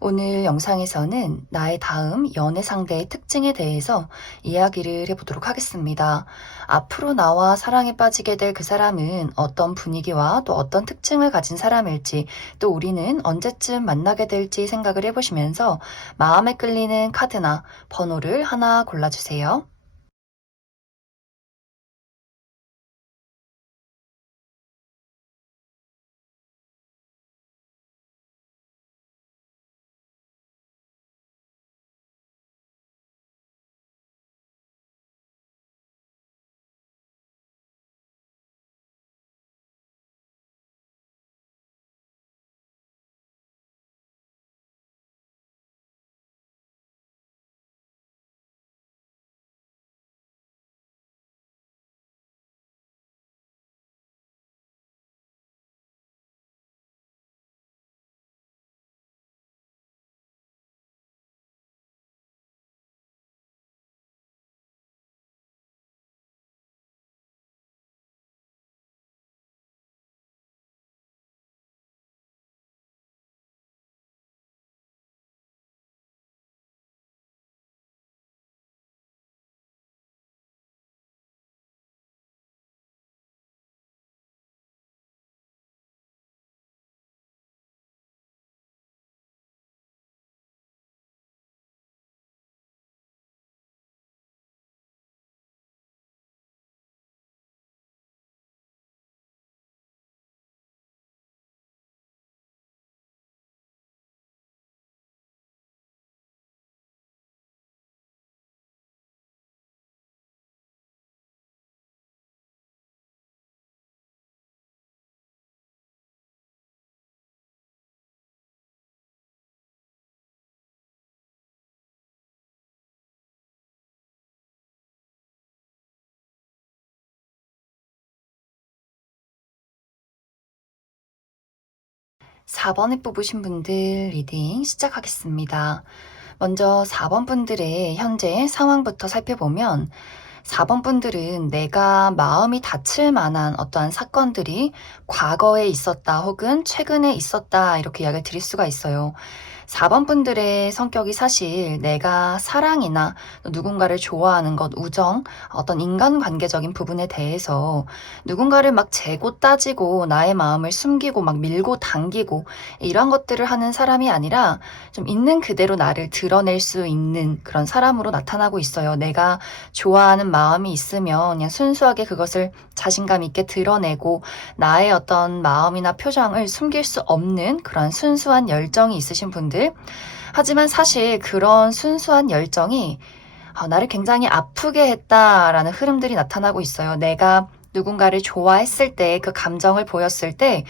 오늘 영상에서는 나의 다음 연애 상대의 특징에 대해서 이야기를 해보도록 하겠습니다. 앞으로 나와 사랑에 빠지게 될 그 사람은 어떤 분위기와 또 어떤 특징을 가진 사람일지, 또 우리는 언제쯤 만나게 될지 생각을 해보시면서 마음에 끌리는 카드나 번호를 하나 골라주세요. 4번에 뽑으신 분들 리딩 시작하겠습니다. 먼저 4번 분들의 현재 상황부터 살펴보면 4번 분들은 내가 마음이 다칠 만한 어떠한 사건들이 과거에 있었다 혹은 최근에 있었다 이렇게 이야기를 드릴 수가 있어요. 4번 분들의 성격이 사실 내가 사랑이나 누군가를 좋아하는 것, 우정, 어떤 인간관계적인 부분에 대해서 누군가를 막 재고 따지고 나의 마음을 숨기고 막 밀고 당기고 이런 것들을 하는 사람이 아니라 좀 있는 그대로 나를 드러낼 수 있는 그런 사람으로 나타나고 있어요. 내가 좋아하는 마음이 있으면 그냥 순수하게 그것을 자신감 있게 드러내고 나의 어떤 마음이나 표정을 숨길 수 없는 그런 순수한 열정이 있으신 분들. 하지만 사실 그런 순수한 열정이 나를 굉장히 아프게 했다라는 흐름들이 나타나고 있어요. 내가 누군가를 좋아했을 때 그 감정을 보였을 때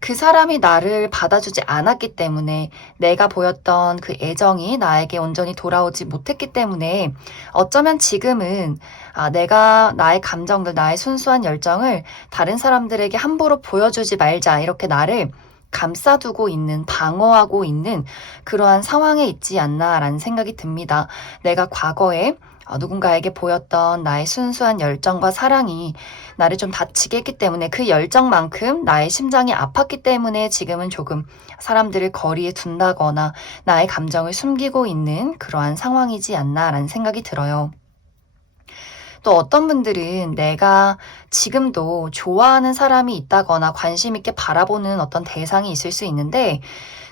그 사람이 나를 받아주지 않았기 때문에 내가 보였던 그 애정이 나에게 온전히 돌아오지 못했기 때문에 어쩌면 지금은 내가 나의 감정들, 나의 순수한 열정을 다른 사람들에게 함부로 보여주지 말자. 이렇게 나를 감싸두고 있는, 방어하고 있는 그러한 상황에 있지 않나라는 생각이 듭니다. 내가 과거에 누군가에게 보였던 나의 순수한 열정과 사랑이 나를 좀 다치게 했기 때문에 그 열정만큼 나의 심장이 아팠기 때문에 지금은 조금 사람들을 거리에 둔다거나 나의 감정을 숨기고 있는 그러한 상황이지 않나라는 생각이 들어요. 또 어떤 분들은 내가 지금도 좋아하는 사람이 있다거나 관심 있게 바라보는 어떤 대상이 있을 수 있는데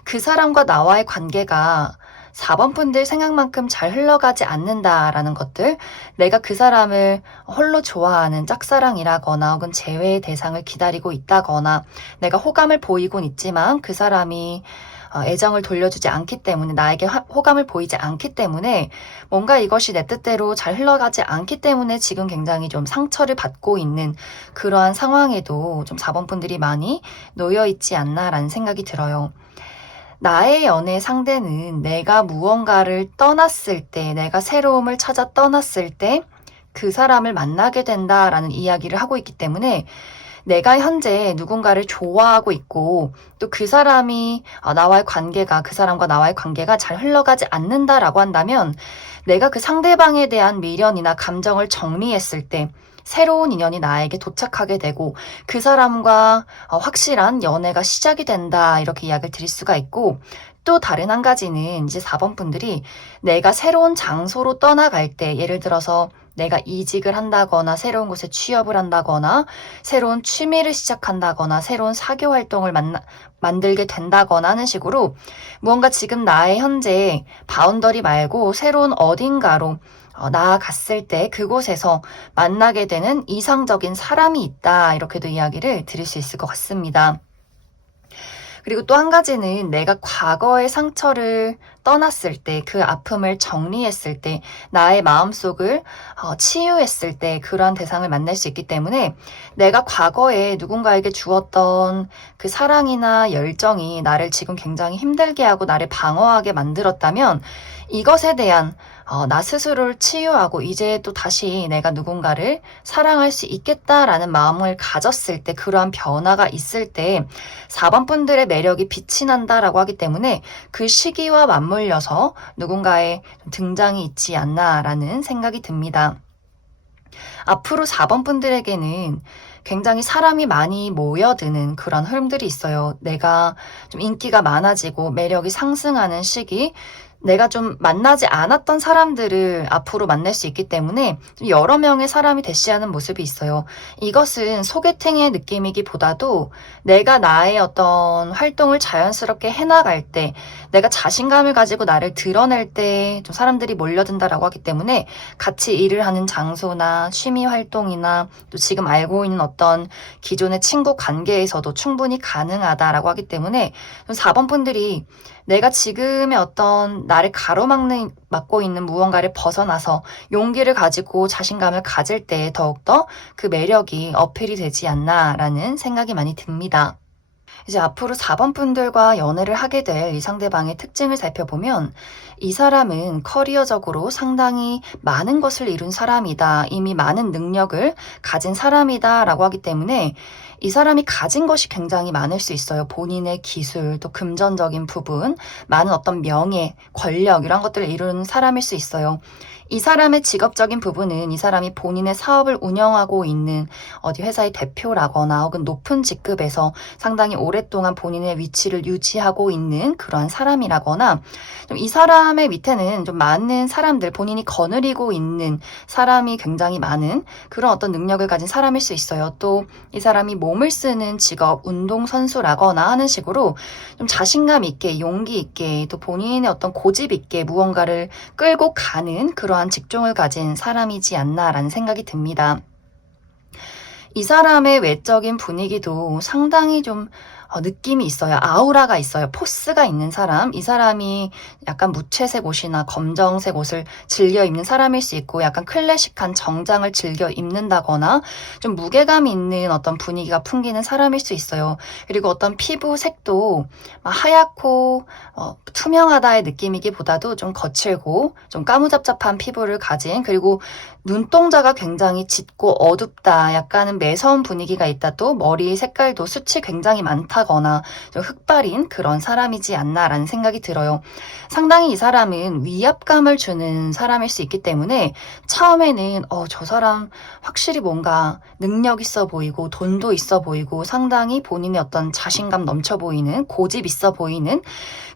그 사람과 나와의 관계가 4번 분들 생각만큼 잘 흘러가지 않는다라는 것들, 내가 그 사람을 홀로 좋아하는 짝사랑이라거나 혹은 재회의 대상을 기다리고 있다거나 내가 호감을 보이곤 있지만 그 사람이 애정을 돌려주지 않기 때문에 나에게 호감을 보이지 않기 때문에 뭔가 이것이 내 뜻대로 잘 흘러가지 않기 때문에 지금 굉장히 좀 상처를 받고 있는 그러한 상황에도 좀 4번 분들이 많이 놓여 있지 않나라는 생각이 들어요. 나의 연애 상대는 내가 무언가를 떠났을 때, 내가 새로움을 찾아 떠났을 때 그 사람을 만나게 된다라는 이야기를 하고 있기 때문에 내가 현재 누군가를 좋아하고 있고 또 그 사람이 나와의 관계가 그 사람과 나와의 관계가 잘 흘러가지 않는다라고 한다면 내가 그 상대방에 대한 미련이나 감정을 정리했을 때 새로운 인연이 나에게 도착하게 되고 그 사람과 확실한 연애가 시작이 된다 이렇게 이야기를 드릴 수가 있고 또 다른 한 가지는 이제 4번 분들이 내가 새로운 장소로 떠나갈 때, 예를 들어서 내가 이직을 한다거나 새로운 곳에 취업을 한다거나 새로운 취미를 시작한다거나 새로운 사교 활동을 만들게 된다거나 하는 식으로 무언가 지금 나의 현재 바운더리 말고 새로운 어딘가로 나아갔을 때 그곳에서 만나게 되는 이상적인 사람이 있다. 이렇게도 이야기를 드릴 수 있을 것 같습니다. 그리고 또 한 가지는 내가 과거의 상처를 떠났을 때, 그 아픔을 정리했을 때, 나의 마음속을 치유했을 때 그러한 대상을 만날 수 있기 때문에 내가 과거에 누군가에게 주었던 그 사랑이나 열정이 나를 지금 굉장히 힘들게 하고 나를 방어하게 만들었다면 이것에 대한 나 스스로를 치유하고 이제 또 다시 내가 누군가를 사랑할 수 있겠다라는 마음을 가졌을 때, 그러한 변화가 있을 때 4번 분들의 매력이 빛이 난다라고 하기 때문에 그 시기와 맞물려서 누군가의 등장이 있지 않나라는 생각이 듭니다. 앞으로 4번 분들에게는 굉장히 사람이 많이 모여드는 그런 흐름들이 있어요. 내가 좀 인기가 많아지고 매력이 상승하는 시기, 내가 좀 만나지 않았던 사람들을 앞으로 만날 수 있기 때문에 좀 여러 명의 사람이 대시하는 모습이 있어요. 이것은 소개팅의 느낌이기보다도 내가 나의 어떤 활동을 자연스럽게 해나갈 때, 내가 자신감을 가지고 나를 드러낼 때 좀 사람들이 몰려든다라고 하기 때문에 같이 일을 하는 장소나 취미 활동이나 또 지금 알고 있는 어떤 기존의 친구 관계에서도 충분히 가능하다라고 하기 때문에 4번 분들이 내가 지금의 어떤 나를 가로막고 있는 무언가를 벗어나서 용기를 가지고 자신감을 가질 때 더욱더 그 매력이 어필이 되지 않나라는 생각이 많이 듭니다. 이제 앞으로 4번 분들과 연애를 하게 될 이 상대방의 특징을 살펴보면 이 사람은 커리어적으로 상당히 많은 것을 이룬 사람이다. 이미 많은 능력을 가진 사람이다 라고 하기 때문에 이 사람이 가진 것이 굉장히 많을 수 있어요. 본인의 기술, 또 금전적인 부분, 많은 어떤 명예, 권력 이런 것들을 이루는 사람일 수 있어요. 이 사람의 직업적인 부분은 이 사람이 본인의 사업을 운영하고 있는 어디 회사의 대표라거나 혹은 높은 직급에서 상당히 오랫동안 본인의 위치를 유지하고 있는 그러한 사람이라거나, 좀 이 사람의 밑에는 좀 많은 사람들, 본인이 거느리고 있는 사람이 굉장히 많은 그런 어떤 능력을 가진 사람일 수 있어요. 또 이 사람이 몸을 쓰는 직업, 운동선수라거나 하는 식으로 좀 자신감 있게, 용기 있게, 또 본인의 어떤 고집 있게 무언가를 끌고 가는 그러한 직종을 가진 사람이지 않나라는 생각이 듭니다. 이 사람의 외적인 분위기도 상당히 좀 느낌이 있어요. 아우라가 있어요. 포스가 있는 사람. 이 사람이 약간 무채색 옷이나 검정색 옷을 즐겨 입는 사람일 수 있고, 약간 클래식한 정장을 즐겨 입는다거나 좀 무게감 있는 어떤 분위기가 풍기는 사람일 수 있어요. 그리고 어떤 피부 색도 하얗고 투명하다의 느낌이기보다도 좀 거칠고 좀 까무잡잡한 피부를 가진, 그리고 눈동자가 굉장히 짙고 어둡다, 약간은 매서운 분위기가 있다, 또 머리 색깔도 숱이 굉장히 많다거나 좀 흑발인 그런 사람이지 않나라는 생각이 들어요. 상당히 이 사람은 위압감을 주는 사람일 수 있기 때문에 처음에는 저 사람 확실히 뭔가 능력 있어 보이고 돈도 있어 보이고 상당히 본인의 어떤 자신감 넘쳐 보이는, 고집 있어 보이는,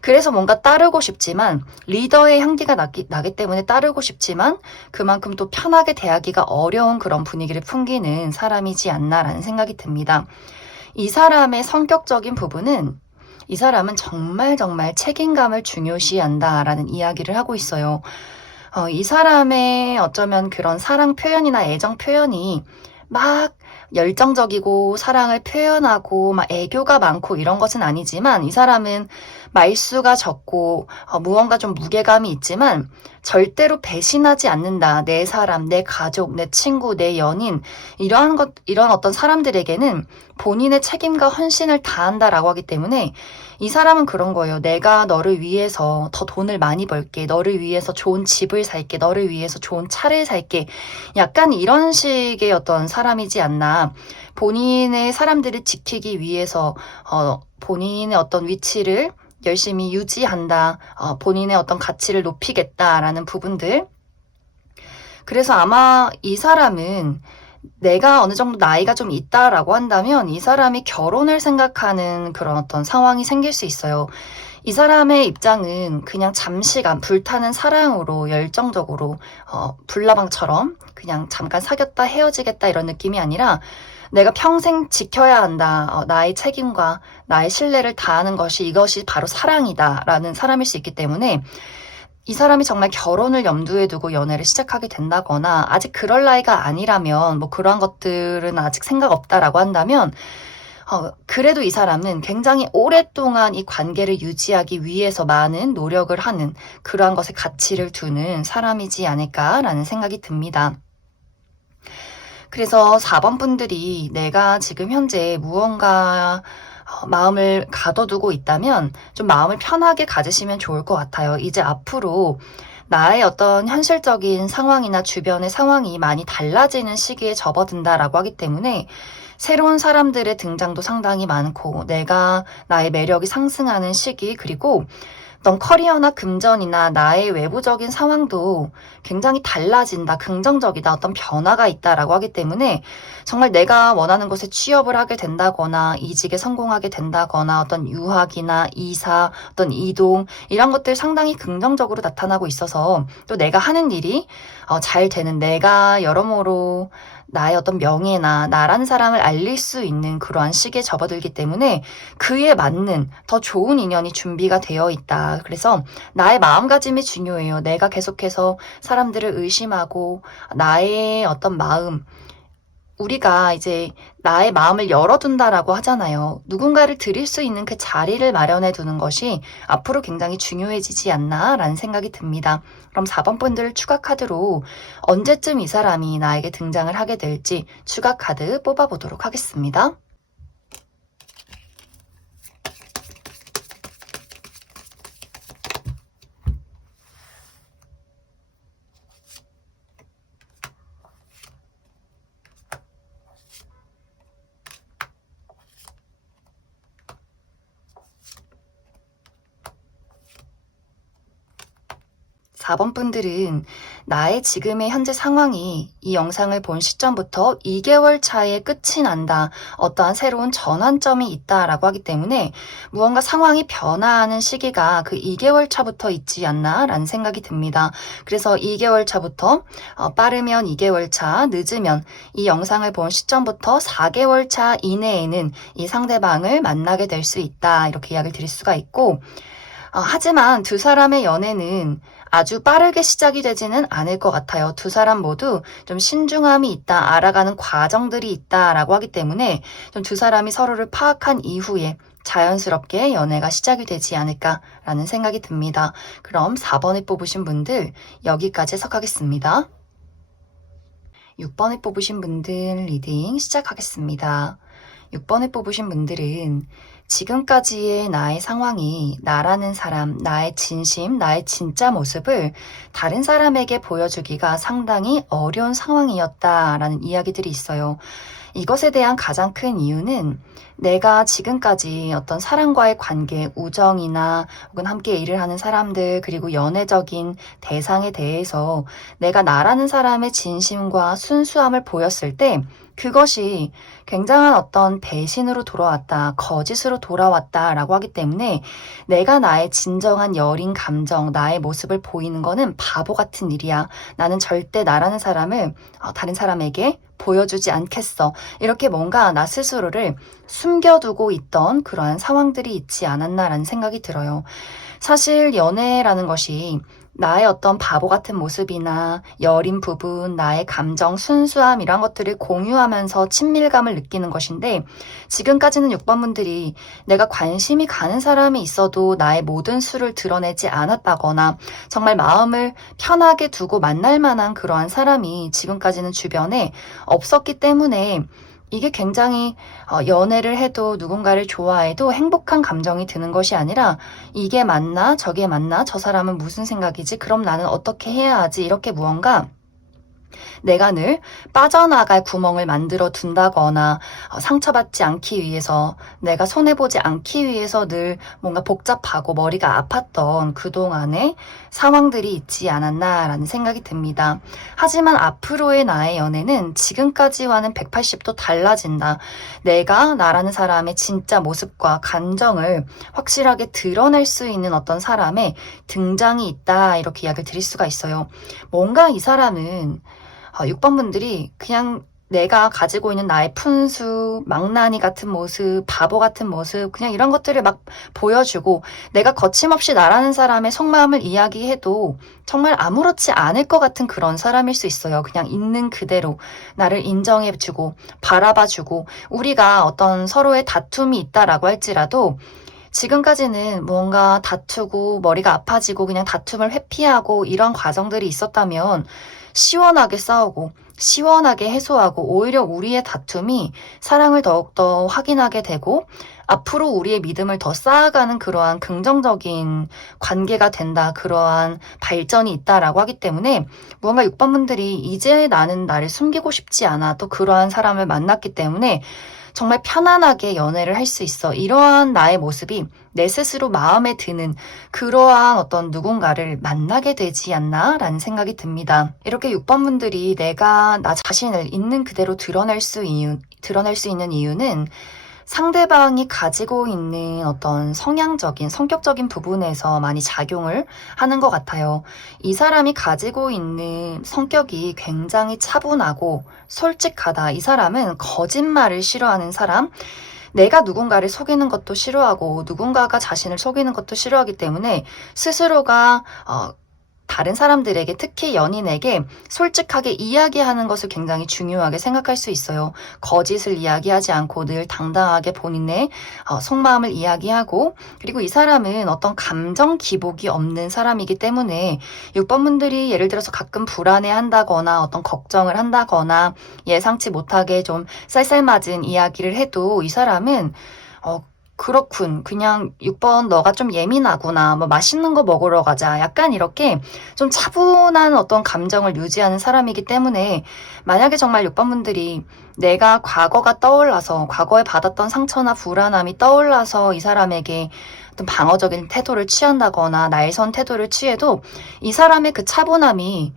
그래서 뭔가 따르고 싶지만, 리더의 향기가 나기 때문에 따르고 싶지만 그만큼 또 편하게 대하기가 어려운 그런 분위기를 풍기는 사람이지 않나라는 생각이 듭니다. 이 사람의 성격적인 부분은, 이 사람은 정말 책임감을 중요시한다라는 이야기를 하고 있어요. 이 사람의 어쩌면 그런 사랑 표현이나 애정 표현이 막 열정적이고 사랑을 표현하고 막 애교가 많고 이런 것은 아니지만, 이 사람은 말수가 적고 무언가 좀 무게감이 있지만 절대로 배신하지 않는다. 내 사람, 내 가족, 내 친구, 내 연인, 이런 어떤 사람들에게는 본인의 책임과 헌신을 다한다라고 하기 때문에 이 사람은 그런 거예요. 내가 너를 위해서 더 돈을 많이 벌게, 너를 위해서 좋은 집을 살게, 너를 위해서 좋은 차를 살게, 약간 이런 식의 어떤 사람이지 않나. 본인의 사람들을 지키기 위해서 본인의 어떤 위치를 열심히 유지한다, 본인의 어떤 가치를 높이겠다라는 부분들. 그래서 아마 이 사람은 내가 어느 정도 나이가 좀 있다라고 한다면 이 사람이 결혼을 생각하는 그런 어떤 상황이 생길 수 있어요. 이 사람의 입장은 그냥 잠시간 불타는 사랑으로 열정적으로 불나방처럼 그냥 잠깐 사귀었다 헤어지겠다 이런 느낌이 아니라 내가 평생 지켜야 한다. 나의 책임과 나의 신뢰를 다하는 것이 이것이 바로 사랑이다라는 사람일 수 있기 때문에 이 사람이 정말 결혼을 염두에 두고 연애를 시작하게 된다거나 아직 그럴 나이가 아니라면 뭐 그러한 것들은 아직 생각 없다라고 한다면 그래도 이 사람은 굉장히 오랫동안 이 관계를 유지하기 위해서 많은 노력을 하는 그러한 것에 가치를 두는 사람이지 않을까라는 생각이 듭니다. 그래서 4번 분들이 내가 지금 현재 무언가 마음을 가둬두고 있다면 좀 마음을 편하게 가지시면 좋을 것 같아요. 이제 앞으로 나의 어떤 현실적인 상황이나 주변의 상황이 많이 달라지는 시기에 접어든다라고 하기 때문에 새로운 사람들의 등장도 상당히 많고 내가 나의 매력이 상승하는 시기 그리고 어떤 커리어나 금전이나 나의 외부적인 상황도 굉장히 달라진다, 긍정적이다, 어떤 변화가 있다라고 하기 때문에 정말 내가 원하는 곳에 취업을 하게 된다거나 이직에 성공하게 된다거나 어떤 유학이나 이사, 어떤 이동 이런 것들 상당히 긍정적으로 나타나고 있어서 또 내가 하는 일이 잘 되는 내가 여러모로 나의 어떤 명예나 나라는 사람을 알릴 수 있는 그러한 시기에 접어들기 때문에 그에 맞는 더 좋은 인연이 준비가 되어 있다. 그래서 나의 마음가짐이 중요해요. 내가 계속해서 사람들을 의심하고 나의 어떤 마음, 우리가 이제 나의 마음을 열어둔다라고 하잖아요. 누군가를 드릴 수 있는 그 자리를 마련해 두는 것이 앞으로 굉장히 중요해지지 않나라는 생각이 듭니다. 그럼 4번 분들 추가 카드로 언제쯤 이 사람이 나에게 등장을 하게 될지 추가 카드 뽑아보도록 하겠습니다. 4번 분들은 나의 지금의 현재 상황이 이 영상을 본 시점부터 2개월 차에 끝이 난다. 어떠한 새로운 전환점이 있다라고 하기 때문에 무언가 상황이 변화하는 시기가 그 2개월 차부터 있지 않나라는 생각이 듭니다. 그래서 2개월 차부터 빠르면 2개월 차, 늦으면 이 영상을 본 시점부터 4개월 차 이내에는 이 상대방을 만나게 될 수 있다. 이렇게 이야기를 드릴 수가 있고 하지만 두 사람의 연애는 아주 빠르게 시작이 되지는 않을 것 같아요. 두 사람 모두 좀 신중함이 있다, 알아가는 과정들이 있다라고 하기 때문에 좀 두 사람이 서로를 파악한 이후에 자연스럽게 연애가 시작이 되지 않을까라는 생각이 듭니다. 그럼 4번에 뽑으신 분들 여기까지 해석하겠습니다. 6번에 뽑으신 분들 리딩 시작하겠습니다. 6번에 뽑으신 분들은 지금까지의 나의 상황이 나라는 사람, 나의 진심, 나의 진짜 모습을 다른 사람에게 보여주기가 상당히 어려운 상황이었다라는 이야기들이 있어요. 이것에 대한 가장 큰 이유는 내가 지금까지 어떤 사람과의 관계, 우정이나 혹은 함께 일을 하는 사람들, 그리고 연애적인 대상에 대해서 내가 나라는 사람의 진심과 순수함을 보였을 때 그것이 굉장한 어떤 배신으로 돌아왔다, 거짓으로 돌아왔다라고 하기 때문에 내가 나의 진정한 여린 감정, 나의 모습을 보이는 거는 바보 같은 일이야. 나는 절대 나라는 사람을 다른 사람에게 보여주지 않겠어. 이렇게 뭔가 나 스스로를 숨겨두고 있던 그러한 상황들이 있지 않았나라는 생각이 들어요. 사실 연애라는 것이 나의 어떤 바보 같은 모습이나 여린 부분, 나의 감정, 순수함 이런 것들을 공유하면서 친밀감을 느끼는 것인데 지금까지는 6번 분들이 내가 관심이 가는 사람이 있어도 나의 모든 수를 드러내지 않았다거나 정말 마음을 편하게 두고 만날 만한 그러한 사람이 지금까지는 주변에 없었기 때문에 이게 굉장히 연애를 해도 누군가를 좋아해도 행복한 감정이 드는 것이 아니라 이게 맞나 저게 맞나 저 사람은 무슨 생각이지 그럼 나는 어떻게 해야 하지 이렇게 무언가 내가 늘 빠져나갈 구멍을 만들어 둔다거나 상처받지 않기 위해서, 내가 손해보지 않기 위해서 늘 뭔가 복잡하고 머리가 아팠던 그동안의 상황들이 있지 않았나라는 생각이 듭니다. 하지만 앞으로의 나의 연애는 지금까지와는 180도 달라진다. 내가 나라는 사람의 진짜 모습과 감정을 확실하게 드러낼 수 있는 어떤 사람의 등장이 있다, 이렇게 이야기를 드릴 수가 있어요. 뭔가 이 사람은 6번 분들이 그냥 내가 가지고 있는 나의 푼수, 망나니 같은 모습, 바보 같은 모습, 그냥 이런 것들을 막 보여주고, 내가 거침없이 나라는 사람의 속마음을 이야기해도 정말 아무렇지 않을 것 같은 그런 사람일 수 있어요. 그냥 있는 그대로 나를 인정해주고 바라봐주고, 우리가 어떤 서로의 다툼이 있다라고 할지라도 지금까지는 뭔가 다투고 머리가 아파지고 그냥 다툼을 회피하고 이런 과정들이 있었다면 시원하게 싸우고 시원하게 해소하고, 오히려 우리의 다툼이 사랑을 더욱더 확인하게 되고 앞으로 우리의 믿음을 더 쌓아가는 그러한 긍정적인 관계가 된다, 그러한 발전이 있다라고 하기 때문에 무언가 6번 분들이 이제 나는 나를 숨기고 싶지 않아, 또 그러한 사람을 만났기 때문에 정말 편안하게 연애를 할 수 있어, 이러한 나의 모습이 내 스스로 마음에 드는 그러한 어떤 누군가를 만나게 되지 않나 라는 생각이 듭니다. 이렇게 6번 분들이 내가 나 자신을 있는 그대로 드러낼 수 있는 이유는 상대방이 가지고 있는 어떤 성향적인, 성격적인 부분에서 많이 작용을 하는 것 같아요. 이 사람이 가지고 있는 성격이 굉장히 차분하고 솔직하다. 이 사람은 거짓말을 싫어하는 사람, 내가 누군가를 속이는 것도 싫어하고 누군가가 자신을 속이는 것도 싫어하기 때문에 스스로가 다른 사람들에게, 특히 연인에게 솔직하게 이야기하는 것을 굉장히 중요하게 생각할 수 있어요. 거짓을 이야기하지 않고 늘 당당하게 본인의 속마음을 이야기하고, 그리고 이 사람은 어떤 감정 기복이 없는 사람이기 때문에 6번 분들이 예를 들어서 가끔 불안해한다거나 어떤 걱정을 한다거나 예상치 못하게 좀 쌀쌀맞은 이야기를 해도 이 사람은 그렇군, 그냥 6번 너가 좀 예민하구나, 뭐 맛있는 거 먹으러 가자, 약간 이렇게 좀 차분한 어떤 감정을 유지하는 사람이기 때문에 만약에 정말 6번 분들이 내가 과거가 떠올라서, 과거에 받았던 상처나 불안함이 떠올라서 이 사람에게 어떤 방어적인 태도를 취한다거나 날선 태도를 취해도 이 사람의 그 차분함이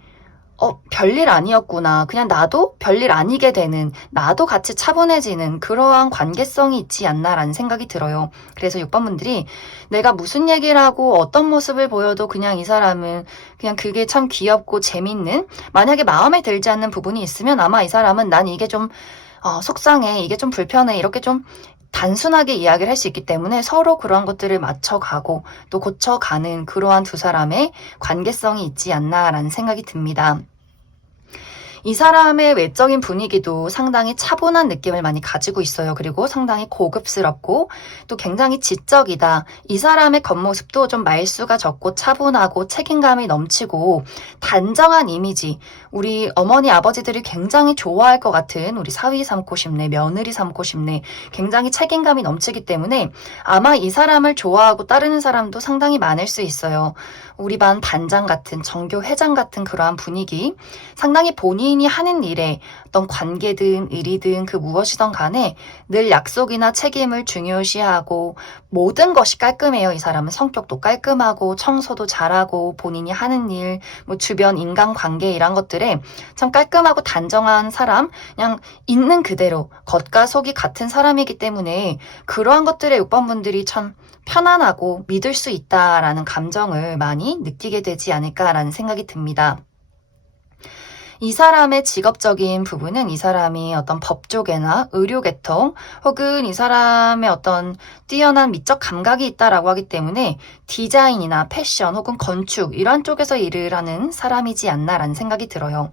별일 아니었구나, 그냥 나도 별일 아니게 되는, 나도 같이 차분해지는 그러한 관계성이 있지 않나라는 생각이 들어요. 그래서 6번 분들이 내가 무슨 얘기를 하고 어떤 모습을 보여도 그냥 이 사람은 그냥 그게 참 귀엽고 재밌는, 만약에 마음에 들지 않는 부분이 있으면 아마 이 사람은 난 이게 좀 속상해, 이게 좀 불편해, 이렇게 좀 단순하게 이야기를 할 수 있기 때문에 서로 그러한 것들을 맞춰가고 또 고쳐가는 그러한 두 사람의 관계성이 있지 않나라는 생각이 듭니다. 이 사람의 외적인 분위기도 상당히 차분한 느낌을 많이 가지고 있어요. 그리고 상당히 고급스럽고 또 굉장히 지적이다. 이 사람의 겉모습도 좀 말수가 적고 차분하고 책임감이 넘치고 단정한 이미지, 우리 어머니 아버지들이 굉장히 좋아할 것 같은, 우리 사위 삼고 싶네, 며느리 삼고 싶네, 굉장히 책임감이 넘치기 때문에 아마 이 사람을 좋아하고 따르는 사람도 상당히 많을 수 있어요. 우리 반 반장 같은, 정교 회장 같은 그러한 분위기, 상당히 본인이 하는 일에 어떤 관계든 일이든 그 무엇이든 간에 늘 약속이나 책임을 중요시하고 모든 것이 깔끔해요. 이 사람은 성격도 깔끔하고 청소도 잘하고 본인이 하는 일, 뭐 주변 인간관계 이런 것들에 참 깔끔하고 단정한 사람, 그냥 있는 그대로 겉과 속이 같은 사람이기 때문에 그러한 것들에 6번 분들이 참 편안하고 믿을 수 있다라는 감정을 많이 느끼게 되지 않을까라는 생각이 듭니다. 이 사람의 직업적인 부분은 이 사람이 어떤 법 쪽이나 의료 계통, 혹은 이 사람의 어떤 뛰어난 미적 감각이 있다라고 하기 때문에 디자인이나 패션 혹은 건축 이런 쪽에서 일을 하는 사람이지 않나라는 생각이 들어요.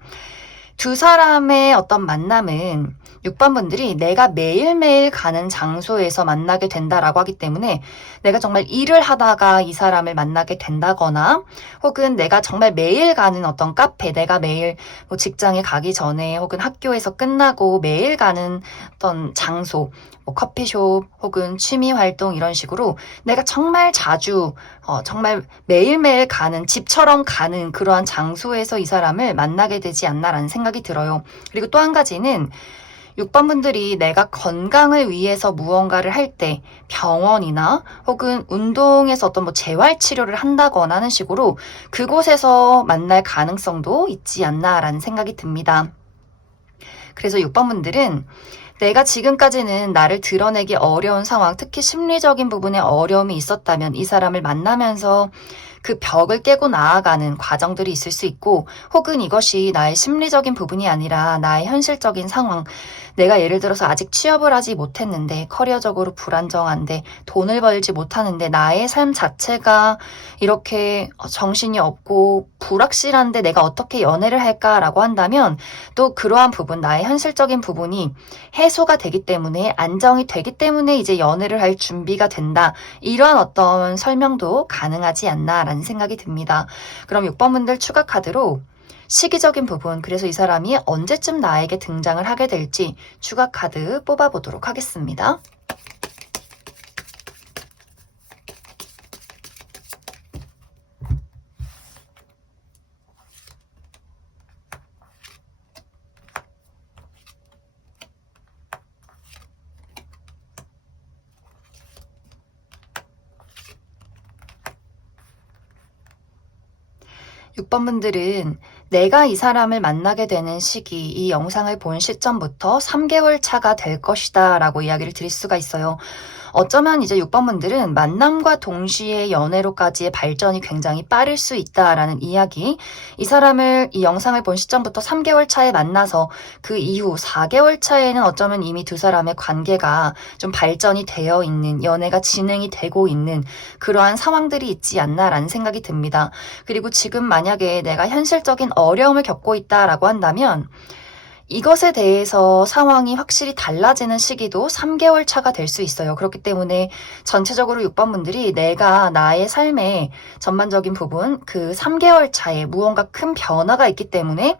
두 사람의 어떤 만남은 6번 분들이 내가 매일매일 가는 장소에서 만나게 된다라고 하기 때문에 내가 정말 일을 하다가 이 사람을 만나게 된다거나, 혹은 내가 정말 매일 가는 어떤 카페, 내가 매일 뭐 직장에 가기 전에 혹은 학교에서 끝나고 매일 가는 어떤 장소, 뭐 커피숍 혹은 취미 활동 이런 식으로 내가 정말 자주 정말 매일매일 가는 집처럼 가는 그러한 장소에서 이 사람을 만나게 되지 않나라는 생각이 들어요. 그리고 또 한 가지는 6번 분들이 내가 건강을 위해서 무언가를 할 때 병원이나 혹은 운동에서 어떤 뭐 재활치료를 한다거나 하는 식으로 그곳에서 만날 가능성도 있지 않나라는 생각이 듭니다. 그래서 6번 분들은 내가 지금까지는 나를 드러내기 어려운 상황, 특히 심리적인 부분에 어려움이 있었다면 이 사람을 만나면서 그 벽을 깨고 나아가는 과정들이 있을 수 있고, 혹은 이것이 나의 심리적인 부분이 아니라 나의 현실적인 상황, 내가 예를 들어서 아직 취업을 하지 못했는데 커리어적으로 불안정한데 돈을 벌지 못하는데 나의 삶 자체가 이렇게 정신이 없고 불확실한데 내가 어떻게 연애를 할까라고 한다면 또 그러한 부분, 나의 현실적인 부분이 해소가 되기 때문에 안정이 되기 때문에 이제 연애를 할 준비가 된다. 이러한 어떤 설명도 가능하지 않나라는 생각이 듭니다. 그럼 6번 분들 추가 카드로 시기적인 부분, 그래서 이 사람이 언제쯤 나에게 등장을 하게 될지 추가 카드 뽑아보도록 하겠습니다. 6번 분들은 내가 이 사람을 만나게 되는 시기, 이 영상을 본 시점부터 3개월 차가 될 것이다 라고 이야기를 드릴 수가 있어요. 어쩌면 이제 6번 분들은 만남과 동시에 연애로까지의 발전이 굉장히 빠를 수 있다라는 이야기, 이 사람을 이 영상을 본 시점부터 3개월 차에 만나서 그 이후 4개월 차에는 어쩌면 이미 두 사람의 관계가 좀 발전이 되어 있는, 연애가 진행이 되고 있는 그러한 상황들이 있지 않나라는 생각이 듭니다. 그리고 지금 만약에 내가 현실적인 어려움을 겪고 있다라고 한다면 이것에 대해서 상황이 확실히 달라지는 시기도 3개월 차가 될 수 있어요. 그렇기 때문에 전체적으로 6번 분들이 내가 나의 삶의 전반적인 부분, 그 3개월 차에 무언가 큰 변화가 있기 때문에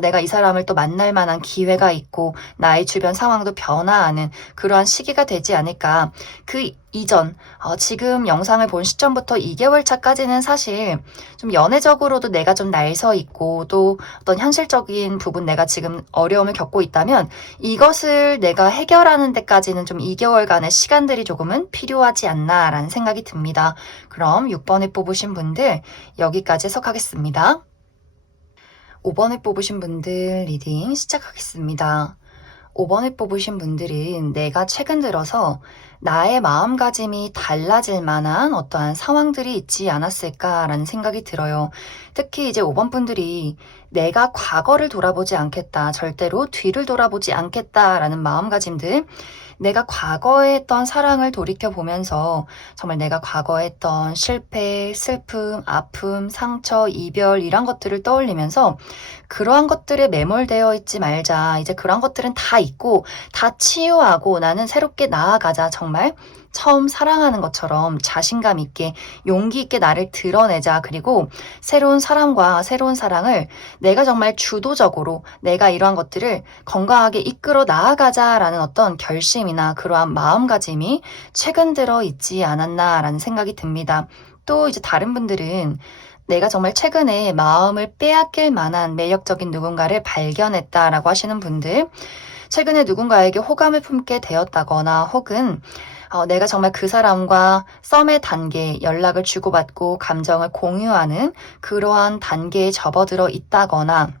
내가 이 사람을 또 만날 만한 기회가 있고 나의 주변 상황도 변화하는 그러한 시기가 되지 않을까. 그 이전, 지금 영상을 본 시점부터 2개월 차까지는 사실 좀 연애적으로도 내가 좀 날 서 있고 또 어떤 현실적인 부분 내가 지금 어려움을 겪고 있다면 이것을 내가 해결하는 데까지는 좀 2개월간의 시간들이 조금은 필요하지 않나라는 생각이 듭니다. 그럼 6번에 뽑으신 분들 여기까지 해석하겠습니다. 5번에 뽑으신 분들 리딩 시작하겠습니다. 5번을 뽑으신 분들은 내가 최근 들어서 나의 마음가짐이 달라질 만한 어떠한 상황들이 있지 않았을까라는 생각이 들어요. 특히 이제 5번 분들이 내가 과거를 돌아보지 않겠다, 절대로 뒤를 돌아보지 않겠다라는 마음가짐들, 내가 과거에 했던 사랑을 돌이켜보면서 정말 내가 과거에 했던 실패, 슬픔, 아픔, 상처, 이별 이런 것들을 떠올리면서 그러한 것들에 매몰되어 있지 말자. 이제 그런 것들은 다 있고 다 치유하고 나는 새롭게 나아가자. 정말 처음 사랑하는 것처럼 자신감 있게 용기 있게 나를 드러내자. 그리고 새로운 사람과 새로운 사랑을 내가 정말 주도적으로 내가 이러한 것들을 건강하게 이끌어 나아가자라는 어떤 결심이나 그러한 마음가짐이 최근 들어 있지 않았나라는 생각이 듭니다. 또 이제 다른 분들은 내가 정말 최근에 마음을 빼앗길 만한 매력적인 누군가를 발견했다라고 하시는 분들, 최근에 누군가에게 호감을 품게 되었다거나 혹은 내가 정말 그 사람과 썸의 단계, 연락을 주고받고 감정을 공유하는 그러한 단계에 접어들어 있다거나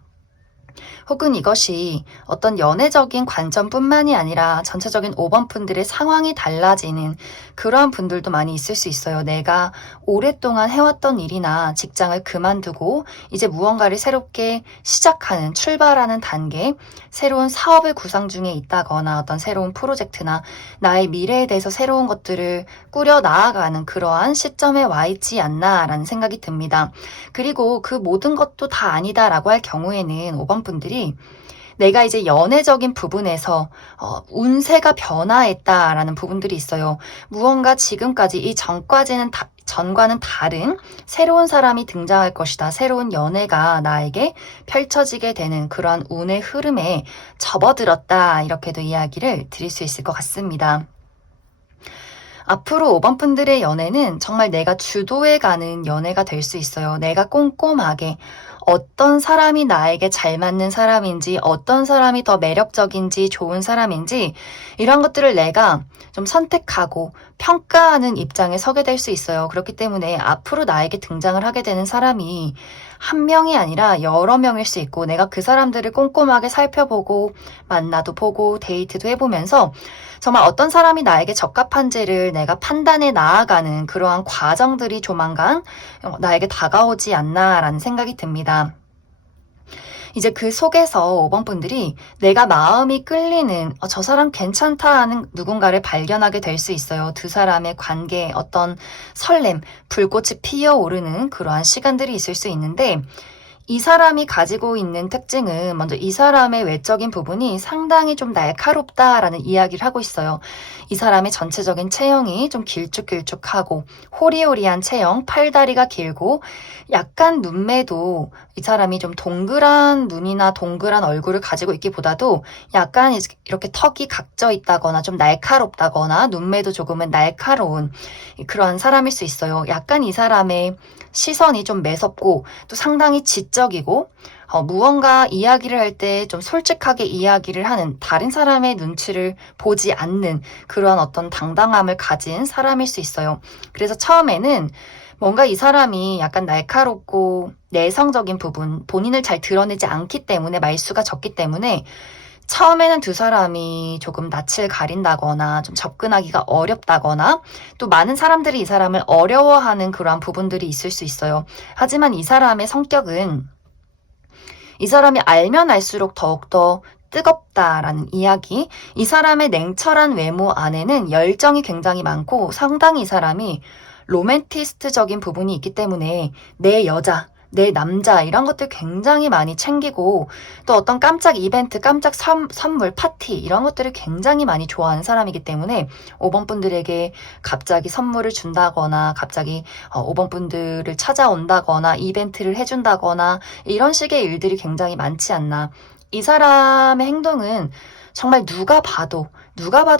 혹은 이것이 어떤 연애적인 관점뿐만이 아니라 전체적인 5번 분들의 상황이 달라지는 그러한 분들도 많이 있을 수 있어요. 내가 오랫동안 해왔던 일이나 직장을 그만두고 이제 무언가를 새롭게 시작하는, 출발하는 단계, 새로운 사업을 구상 중에 있다거나 어떤 새로운 프로젝트나 나의 미래에 대해서 새로운 것들을 꾸려 나아가는 그러한 시점에 와 있지 않나라는 생각이 듭니다. 그리고 그 모든 것도 다 아니다라고 할 경우에는 5번 분들이 내가 이제 연애적인 부분에서 운세가 변화했다라는 부분들이 있어요. 무언가 지금까지 이 전과는 다른 새로운 사람이 등장할 것이다. 새로운 연애가 나에게 펼쳐지게 되는 그러한 운의 흐름에 접어들었다. 이렇게도 이야기를 드릴 수 있을 것 같습니다. 앞으로 5번 분들의 연애는 정말 내가 주도해가는 연애가 될 수 있어요. 내가 꼼꼼하게 어떤 사람이 나에게 잘 맞는 사람인지, 어떤 사람이 더 매력적인지, 좋은 사람인지, 이런 것들을 내가 좀 선택하고 평가하는 입장에 서게 될 수 있어요. 그렇기 때문에 앞으로 나에게 등장을 하게 되는 사람이 한 명이 아니라 여러 명일 수 있고, 내가 그 사람들을 꼼꼼하게 살펴보고, 만나도 보고, 데이트도 해보면서 정말 어떤 사람이 나에게 적합한지를 내가 판단해 나아가는 그러한 과정들이 조만간 나에게 다가오지 않나라는 생각이 듭니다. 이제 그 속에서 5번 분들이 내가 마음이 끌리는 저 사람 괜찮다 하는 누군가를 발견하게 될 수 있어요. 두 사람의 관계에 어떤 설렘, 불꽃이 피어오르는 그러한 시간들이 있을 수 있는데, 이 사람이 가지고 있는 특징은 먼저 이 사람의 외적인 부분이 상당히 좀 날카롭다라는 이야기를 하고 있어요. 이 사람의 전체적인 체형이 좀 길쭉길쭉하고 호리호리한 체형, 팔다리가 길고 약간 눈매도 이 사람이 좀 동그란 눈이나 동그란 얼굴을 가지고 있기보다도 약간 이렇게 턱이 각져 있다거나 좀 날카롭다거나 눈매도 조금은 날카로운 그런 사람일 수 있어요. 약간 이 사람의 시선이 좀 매섭고 또 상당히 지적이고 무언가 이야기를 할 때 좀 솔직하게 이야기를 하는, 다른 사람의 눈치를 보지 않는 그러한 어떤 당당함을 가진 사람일 수 있어요. 그래서 처음에는 뭔가 이 사람이 약간 날카롭고 내성적인 부분, 본인을 잘 드러내지 않기 때문에 말수가 적기 때문에 처음에는 두 사람이 조금 낯을 가린다거나 좀 접근하기가 어렵다거나 또 많은 사람들이 이 사람을 어려워하는 그러한 부분들이 있을 수 있어요. 하지만 이 사람의 성격은 이 사람이 알면 알수록 더욱더 뜨겁다라는 이야기, 이 사람의 냉철한 외모 안에는 열정이 굉장히 많고 상당히 이 사람이 로맨티스트적인 부분이 있기 때문에 내 여자, 내 남자 이런 것들 굉장히 많이 챙기고 또 어떤 깜짝 이벤트, 깜짝 선물, 파티 이런 것들을 굉장히 많이 좋아하는 사람이기 때문에 5번 분들에게 갑자기 선물을 준다거나 갑자기 5번 분들을 찾아온다거나 이벤트를 해준다거나 이런 식의 일들이 굉장히 많지 않나. 이 사람의 행동은 정말 누가 봐도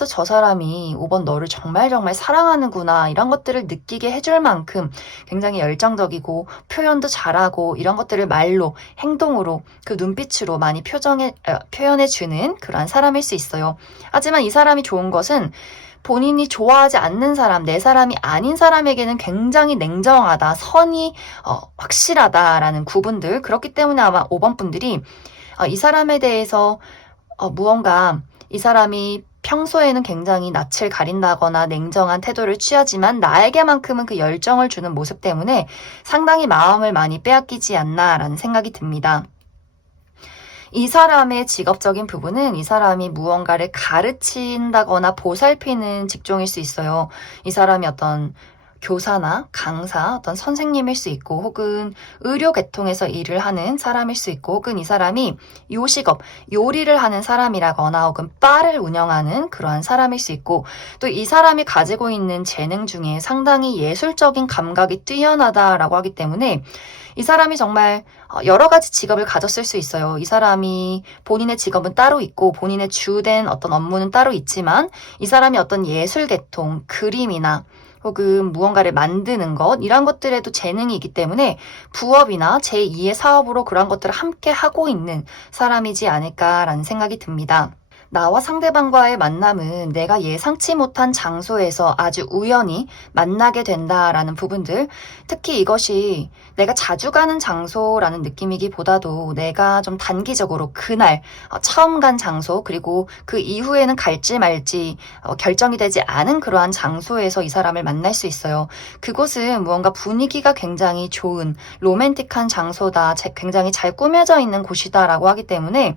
저 사람이 5번 너를 정말 사랑하는구나 이런 것들을 느끼게 해줄 만큼 굉장히 열정적이고 표현도 잘하고 이런 것들을 말로, 행동으로, 그 눈빛으로 많이 표현해주는 그러한 사람일 수 있어요. 하지만 이 사람이 좋은 것은 본인이 좋아하지 않는 사람, 내 사람이 아닌 사람에게는 굉장히 냉정하다, 선이 확실하다라는 구분들. 그렇기 때문에 아마 5번 분들이 이 사람에 대해서 무언가 이 사람이 평소에는 굉장히 낯을 가린다거나 냉정한 태도를 취하지만 나에게만큼은 그 열정을 주는 모습 때문에 상당히 마음을 많이 빼앗기지 않나라는 생각이 듭니다. 이 사람의 직업적인 부분은 이 사람이 무언가를 가르친다거나 보살피는 직종일 수 있어요. 이 사람이 어떤 교사나 강사, 어떤 선생님일 수 있고 혹은 의료 계통에서 일을 하는 사람일 수 있고 혹은 이 사람이 요식업, 요리를 하는 사람이라거나 혹은 바를 운영하는 그러한 사람일 수 있고 또 이 사람이 가지고 있는 재능 중에 상당히 예술적인 감각이 뛰어나다라고 하기 때문에 이 사람이 정말 여러 가지 직업을 가졌을 수 있어요. 이 사람이 본인의 직업은 따로 있고 본인의 주된 어떤 업무는 따로 있지만 이 사람이 어떤 예술 계통, 그림이나 혹은 무언가를 만드는 것 이런 것들에도 재능이 있기 때문에 부업이나 제2의 사업으로 그런 것들을 함께 하고 있는 사람이지 않을까라는 생각이 듭니다. 나와 상대방과의 만남은 내가 예상치 못한 장소에서 아주 우연히 만나게 된다라는 부분들, 특히 이것이 내가 자주 가는 장소라는 느낌이기보다도 내가 좀 단기적으로 그날 처음 간 장소 그리고 그 이후에는 갈지 말지 결정이 되지 않은 그러한 장소에서 이 사람을 만날 수 있어요. 그곳은 무언가 분위기가 굉장히 좋은 로맨틱한 장소다, 굉장히 잘 꾸며져 있는 곳이다라고 하기 때문에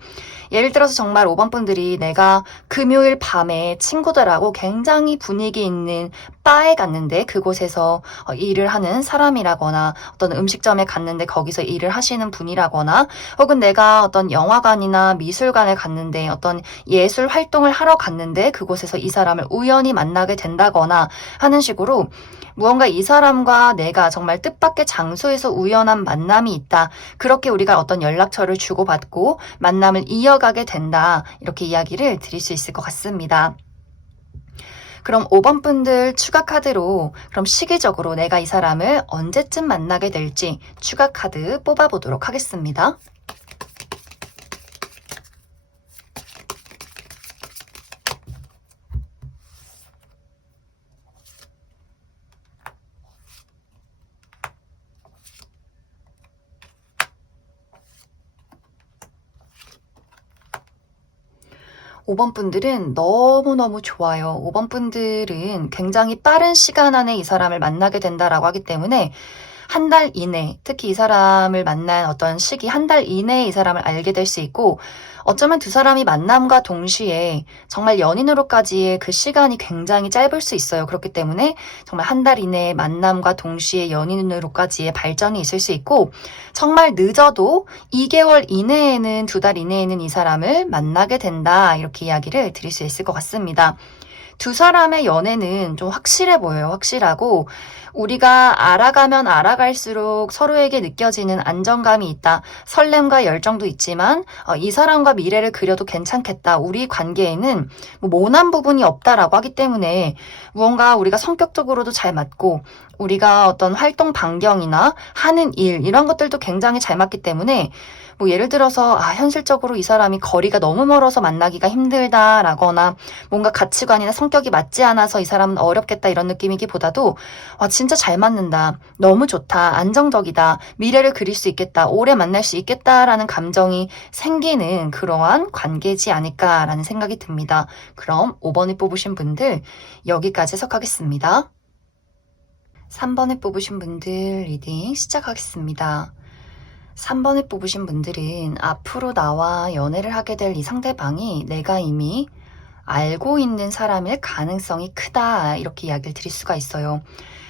예를 들어서 정말 5번 분들이 내가 금요일 밤에 친구들하고 굉장히 분위기 있는 바에 갔는데 그곳에서 일을 하는 사람이라거나 어떤 음식점에 갔는데 거기서 일을 하시는 분이라거나 혹은 내가 어떤 영화관이나 미술관에 갔는데 어떤 예술 활동을 하러 갔는데 그곳에서 이 사람을 우연히 만나게 된다거나 하는 식으로 무언가 이 사람과 내가 정말 뜻밖의 장소에서 우연한 만남이 있다. 그렇게 우리가 어떤 연락처를 주고받고 만남을 이어가게 된다. 이렇게 이야기를 드릴 수 있을 것 같습니다. 그럼 5번 분들 추가 카드로 그럼 시기적으로 내가 이 사람을 언제쯤 만나게 될지 추가 카드 뽑아보도록 하겠습니다. 5번 분들은 너무너무 좋아요. 5번 분들은 굉장히 빠른 시간 안에 이 사람을 만나게 된다라고 하기 때문에 한 달 이내, 특히 이 사람을 만난 어떤 시기 한 달 이내에 이 사람을 알게 될 수 있고 어쩌면 두 사람이 만남과 동시에 정말 연인으로까지의 그 시간이 굉장히 짧을 수 있어요. 그렇기 때문에 정말 한 달 이내에 만남과 동시에 연인으로까지의 발전이 있을 수 있고 정말 늦어도 2개월 이내에는 2달 이내에는 이 사람을 만나게 된다. 이렇게 이야기를 드릴 수 있을 것 같습니다. 두 사람의 연애는 좀 확실해 보여요. 확실하고 우리가 알아가면 알아갈수록 서로에게 느껴지는 안정감이 있다. 설렘과 열정도 있지만 이 사람과 미래를 그려도 괜찮겠다. 우리 관계에는 뭐 모난 부분이 없다라고 하기 때문에 무언가 우리가 성격적으로도 잘 맞고 우리가 어떤 활동 반경이나 하는 일 이런 것들도 굉장히 잘 맞기 때문에 뭐 예를 들어서 현실적으로 이 사람이 거리가 너무 멀어서 만나기가 힘들다라거나 뭔가 가치관이나 성격이 맞지 않아서 이 사람은 어렵겠다 이런 느낌이기보다도 진짜 잘 맞는다. 너무 좋다. 안정적이다. 미래를 그릴 수 있겠다. 오래 만날 수 있겠다라는 감정이 생기는 그러한 관계지 않을까라는 생각이 듭니다. 그럼 5번을 뽑으신 분들 여기까지 해석하겠습니다. 3번을 뽑으신 분들 리딩 시작하겠습니다. 3번을 뽑으신 분들은 앞으로 나와 연애를 하게 될 이 상대방이 내가 이미 알고 있는 사람일 가능성이 크다 이렇게 이야기를 드릴 수가 있어요.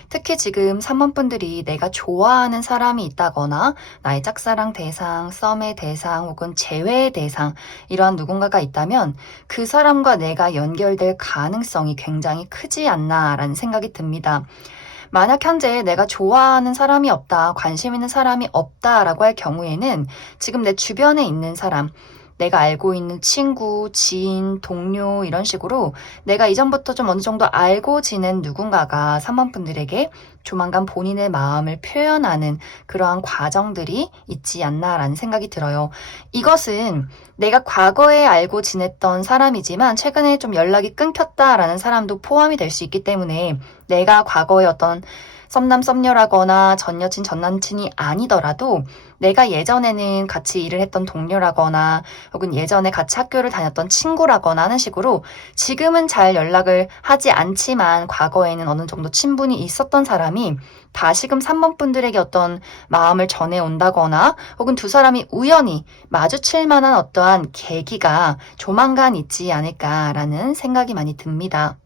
특히 지금 3번 분들이 내가 좋아하는 사람이 있다거나 나의 짝사랑 대상, 썸의 대상 혹은 재회의 대상 이러한 누군가가 있다면 그 사람과 내가 연결될 가능성이 굉장히 크지 않나라는 생각이 듭니다. 만약 현재 내가 좋아하는 사람이 없다, 관심 있는 사람이 없다라고 할 경우에는 지금 내 주변에 있는 사람, 내가 알고 있는 친구, 지인, 동료 이런 식으로 내가 이전부터 좀 어느 정도 알고 지낸 누군가가 3번 분들에게 조만간 본인의 마음을 표현하는 그러한 과정들이 있지 않나라는 생각이 들어요. 이것은 내가 과거에 알고 지냈던 사람이지만 최근에 좀 연락이 끊겼다라는 사람도 포함이 될 수 있기 때문에 내가 과거에 어떤 썸남 썸녀라거나 전 여친 전 남친이 아니더라도 내가 예전에는 같이 일을 했던 동료라거나 혹은 예전에 같이 학교를 다녔던 친구라거나 하는 식으로 지금은 잘 연락을 하지 않지만 과거에는 어느 정도 친분이 있었던 사람이 다시금 3번 분들에게 어떤 마음을 전해온다거나 혹은 두 사람이 우연히 마주칠 만한 어떠한 계기가 조만간 있지 않을까라는 생각이 많이 듭니다.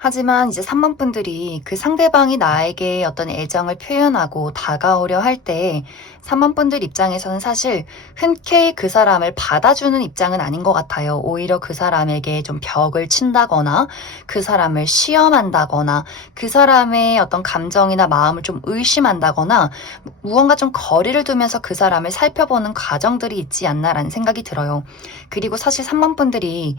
하지만 이제 3번 분들이 그 상대방이 나에게 어떤 애정을 표현하고 다가오려 할 때 3번 분들 입장에서는 사실 흔쾌히 그 사람을 받아주는 입장은 아닌 것 같아요. 오히려 그 사람에게 좀 벽을 친다거나 그 사람을 시험한다거나 그 사람의 어떤 감정이나 마음을 좀 의심한다거나 무언가 좀 거리를 두면서 그 사람을 살펴보는 과정들이 있지 않나라는 생각이 들어요. 그리고 사실 3번 분들이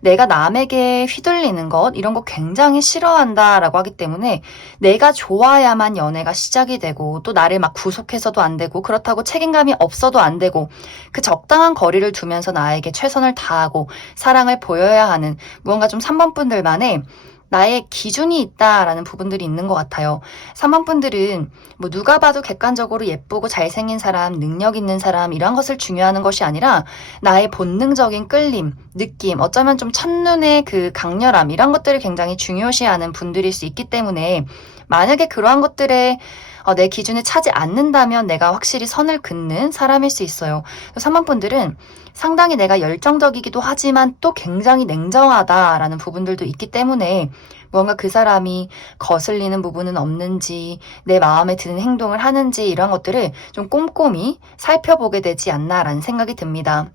내가 남에게 휘둘리는 것 이런 거 굉장히 싫어한다라고 하기 때문에 내가 좋아야만 연애가 시작이 되고 또 나를 막 구속해서도 안 되고 그렇다고 책임감이 없어도 안 되고 그 적당한 거리를 두면서 나에게 최선을 다하고 사랑을 보여야 하는 무언가 좀 3번 분들만의 나의 기준이 있다라는 부분들이 있는 것 같아요. 3번 분들은 뭐 누가 봐도 객관적으로 예쁘고 잘생긴 사람, 능력 있는 사람 이런 것을 중요하는 것이 아니라 나의 본능적인 끌림, 느낌, 어쩌면 좀 첫눈의 그 강렬함 이런 것들을 굉장히 중요시하는 분들일 수 있기 때문에 만약에 그러한 것들에 내 기준에 차지 않는다면 내가 확실히 선을 긋는 사람일 수 있어요. 3번 분들은 상당히 내가 열정적이기도 하지만 또 굉장히 냉정하다라는 부분들도 있기 때문에 무언가 그 사람이 거슬리는 부분은 없는지, 내 마음에 드는 행동을 하는지 이런 것들을 좀 꼼꼼히 살펴보게 되지 않나라는 생각이 듭니다.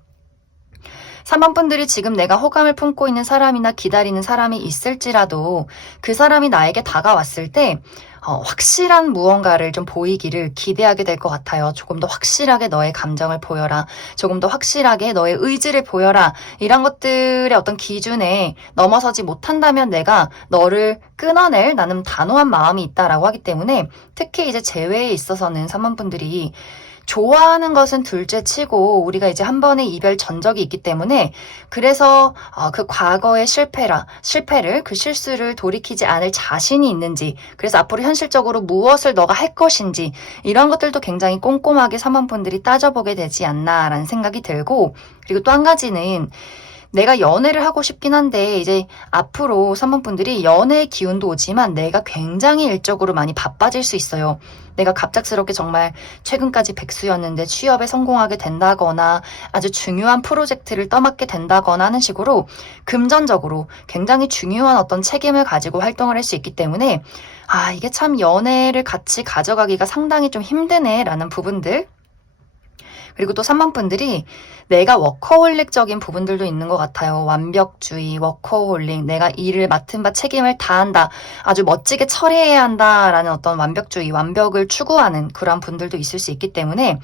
3번 분들이 지금 내가 호감을 품고 있는 사람이나 기다리는 사람이 있을지라도 그 사람이 나에게 다가왔을 때 확실한 무언가를 좀 보이기를 기대하게 될 것 같아요. 조금 더 확실하게 너의 감정을 보여라. 조금 더 확실하게 너의 의지를 보여라. 이런 것들의 어떤 기준에 넘어서지 못한다면 내가 너를 끊어낼 나는 단호한 마음이 있다라고 하기 때문에 특히 이제 재회에 있어서는 3번 분들이 좋아하는 것은 둘째 치고 우리가 이제 한 번의 이별 전적이 있기 때문에 그래서 그 과거의 실패를 그 실수를 돌이키지 않을 자신이 있는지 그래서 앞으로 현실적으로 무엇을 너가 할 것인지 이런 것들도 굉장히 꼼꼼하게 3번 분들이 따져보게 되지 않나라는 생각이 들고 그리고 또 한 가지는 내가 연애를 하고 싶긴 한데 이제 앞으로 3번 분들이 연애의 기운도 오지만 내가 굉장히 일적으로 많이 바빠질 수 있어요. 내가 갑작스럽게 정말 최근까지 백수였는데 취업에 성공하게 된다거나 아주 중요한 프로젝트를 떠맡게 된다거나 하는 식으로 금전적으로 굉장히 중요한 어떤 책임을 가지고 활동을 할 수 있기 때문에 이게 참 연애를 같이 가져가기가 상당히 좀 힘드네라는 부분들 그리고 또 3번 분들이 내가 워커홀릭적인 부분들도 있는 것 같아요. 완벽주의, 워커홀릭, 내가 일을 맡은 바 책임을 다한다. 아주 멋지게 처리해야 한다라는 어떤 완벽주의, 완벽을 추구하는 그런 분들도 있을 수 있기 때문에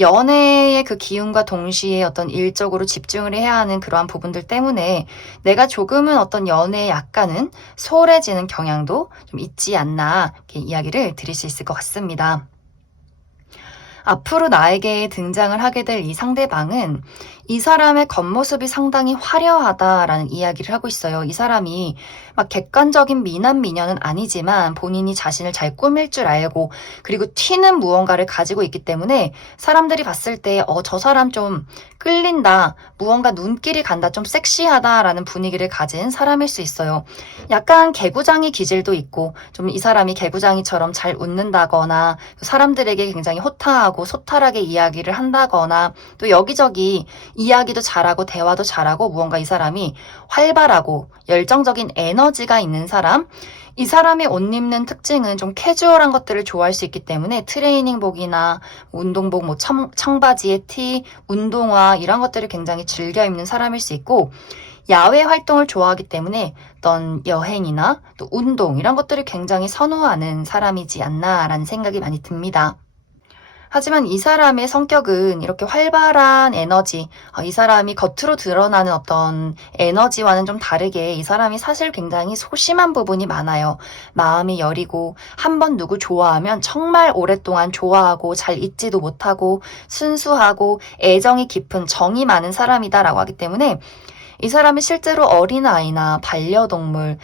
연애의 그 기운과 동시에 어떤 일적으로 집중을 해야 하는 그러한 부분들 때문에 내가 조금은 어떤 연애에 약간은 소홀해지는 경향도 좀 있지 않나 이렇게 이야기를 드릴 수 있을 것 같습니다. 앞으로 나에게 등장을 하게 될 이 상대방은 이 사람의 겉모습이 상당히 화려하다라는 이야기를 하고 있어요. 이 사람이 막 객관적인 미남 미녀는 아니지만 본인이 자신을 잘 꾸밀 줄 알고 그리고 튀는 무언가를 가지고 있기 때문에 사람들이 봤을 때 저 사람 좀 끌린다. 무언가 눈길이 간다. 좀 섹시하다라는 분위기를 가진 사람일 수 있어요. 약간 개구장이 기질도 있고 좀 이 사람이 개구장이처럼 잘 웃는다거나 사람들에게 굉장히 호탕하고 소탈하게 이야기를 한다거나 또 여기저기 이야기도 잘하고 대화도 잘하고 무언가 이 사람이 활발하고 열정적인 에너지가 있는 사람 이 사람이 옷 입는 특징은 좀 캐주얼한 것들을 좋아할 수 있기 때문에 트레이닝복이나 운동복, 청바지에 티, 운동화 이런 것들을 굉장히 즐겨 입는 사람일 수 있고 야외 활동을 좋아하기 때문에 어떤 여행이나 또 운동 이런 것들을 굉장히 선호하는 사람이지 않나라는 생각이 많이 듭니다. 하지만 이 사람의 성격은 이렇게 활발한 에너지, 이 사람이 겉으로 드러나는 어떤 에너지와는 좀 다르게 이 사람이 사실 굉장히 소심한 부분이 많아요. 마음이 여리고 한 번 누구 좋아하면 정말 오랫동안 좋아하고 잘 잊지도 못하고 순수하고 애정이 깊은 정이 많은 사람이다라고 하기 때문에 이 사람이 실제로 어린아이나 반려동물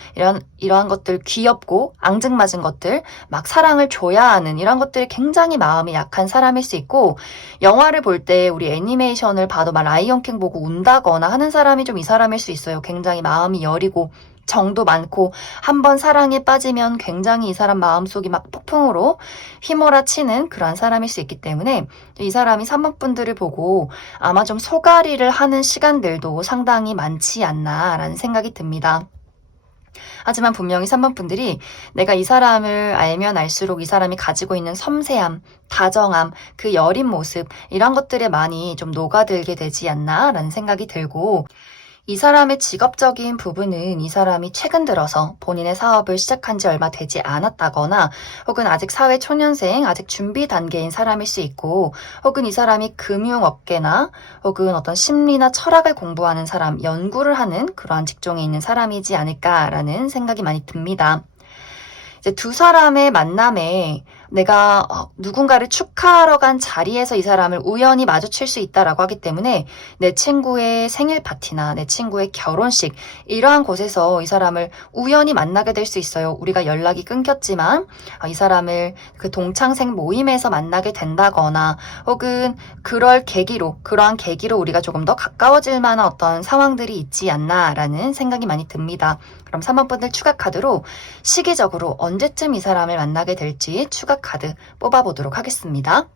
이러한 것들 귀엽고 앙증맞은 것들 막 사랑을 줘야 하는 이런 것들이 굉장히 마음이 약한 사람일 수 있고 영화를 볼 때 우리 애니메이션을 봐도 막 라이온킹 보고 운다거나 하는 사람이 좀 이 사람일 수 있어요. 굉장히 마음이 여리고 정도 많고 한번 사랑에 빠지면 굉장히 이 사람 마음속이 막 폭풍으로 휘몰아치는 그러한 사람일 수 있기 때문에 이 사람이 3번 분들을 보고 아마 좀 소가리를 하는 시간들도 상당히 많지 않나라는 생각이 듭니다. 하지만 분명히 3번 분들이 내가 이 사람을 알면 알수록 이 사람이 가지고 있는 섬세함, 다정함, 그 여린 모습 이런 것들에 많이 좀 녹아들게 되지 않나라는 생각이 들고 이 사람의 직업적인 부분은 이 사람이 최근 들어서 본인의 사업을 시작한 지 얼마 되지 않았다거나 혹은 아직 사회 초년생, 아직 준비 단계인 사람일 수 있고 혹은 이 사람이 금융업계나 혹은 어떤 심리나 철학을 공부하는 사람, 연구를 하는 그러한 직종에 있는 사람이지 않을까라는 생각이 많이 듭니다. 이제 두 사람의 만남에 내가 누군가를 축하하러 간 자리에서 이 사람을 우연히 마주칠 수 있다라고 하기 때문에 내 친구의 생일 파티나 내 친구의 결혼식 이러한 곳에서 이 사람을 우연히 만나게 될 수 있어요. 우리가 연락이 끊겼지만 이 사람을 그 동창생 모임에서 만나게 된다거나 혹은 그러한 계기로 우리가 조금 더 가까워질 만한 어떤 상황들이 있지 않나라는 생각이 많이 듭니다. 그럼 3번 분들 추가 카드로 시기적으로 언제쯤 이 사람을 만나게 될지 추가 카드 뽑아보도록 하겠습니다.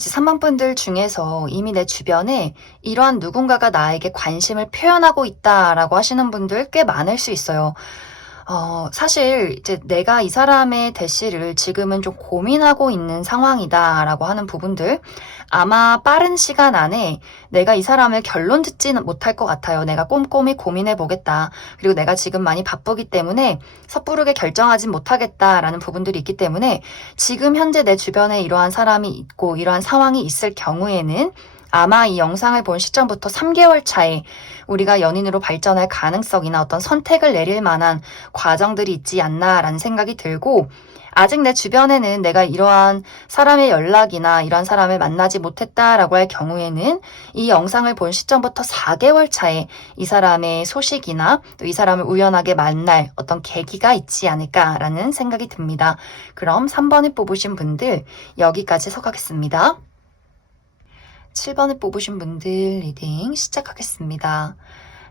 이제 3번 분들 중에서 이미 내 주변에 이러한 누군가가 나에게 관심을 표현하고 있다라고 하시는 분들 꽤 많을 수 있어요. 사실 이제 내가 이 사람의 대시를 지금은 좀 고민하고 있는 상황이다라고 하는 부분들, 아마 빠른 시간 안에 내가 이 사람을 결론 짓지는 못할 것 같아요. 내가 꼼꼼히 고민해 보겠다. 그리고 내가 지금 많이 바쁘기 때문에 섣부르게 결정하진 못하겠다라는 부분들이 있기 때문에 지금 현재 내 주변에 이러한 사람이 있고 이러한 상황이 있을 경우에는 아마 이 영상을 본 시점부터 3개월 차에 우리가 연인으로 발전할 가능성이나 어떤 선택을 내릴 만한 과정들이 있지 않나라는 생각이 들고, 아직 내 주변에는 내가 이러한 사람의 연락이나 이러한 사람을 만나지 못했다라고 할 경우에는 이 영상을 본 시점부터 4개월 차에 이 사람의 소식이나 또 이 사람을 우연하게 만날 어떤 계기가 있지 않을까라는 생각이 듭니다. 그럼 3번을 뽑으신 분들 여기까지 서가겠습니다. 7번을 뽑으신 분들 리딩 시작하겠습니다.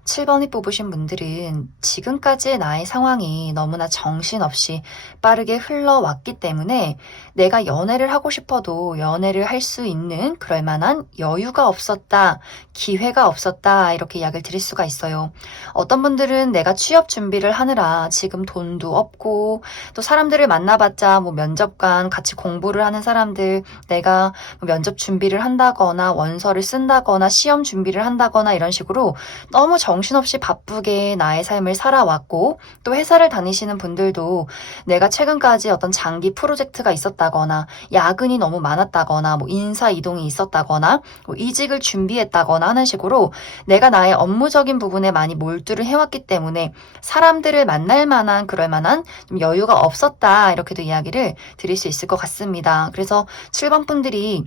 7번을 뽑으신 분들은 지금까지의 나의 상황이 너무나 정신없이 빠르게 흘러왔기 때문에 내가 연애를 하고 싶어도 연애를 할 수 있는 그럴 만한 여유가 없었다, 기회가 없었다, 이렇게 이야기를 드릴 수가 있어요. 어떤 분들은 내가 취업 준비를 하느라 지금 돈도 없고, 또 사람들을 만나봤자 뭐 면접관 같이 공부를 하는 사람들, 내가 뭐 면접 준비를 한다거나 원서를 쓴다거나 시험 준비를 한다거나 이런 식으로 너무 정신없이 바쁘게 나의 삶을 살아왔고, 또 회사를 다니시는 분들도 내가 최근까지 어떤 장기 프로젝트가 있었다거나 야근이 너무 많았다거나 뭐 인사 이동이 있었다거나 뭐 이직을 준비했다거나 하는 식으로 내가 나의 업무적인 부분에 많이 몰두를 해왔기 때문에 사람들을 만날 만한 그럴 만한 좀 여유가 없었다, 이렇게도 이야기를 드릴 수 있을 것 같습니다. 그래서 7번 분들이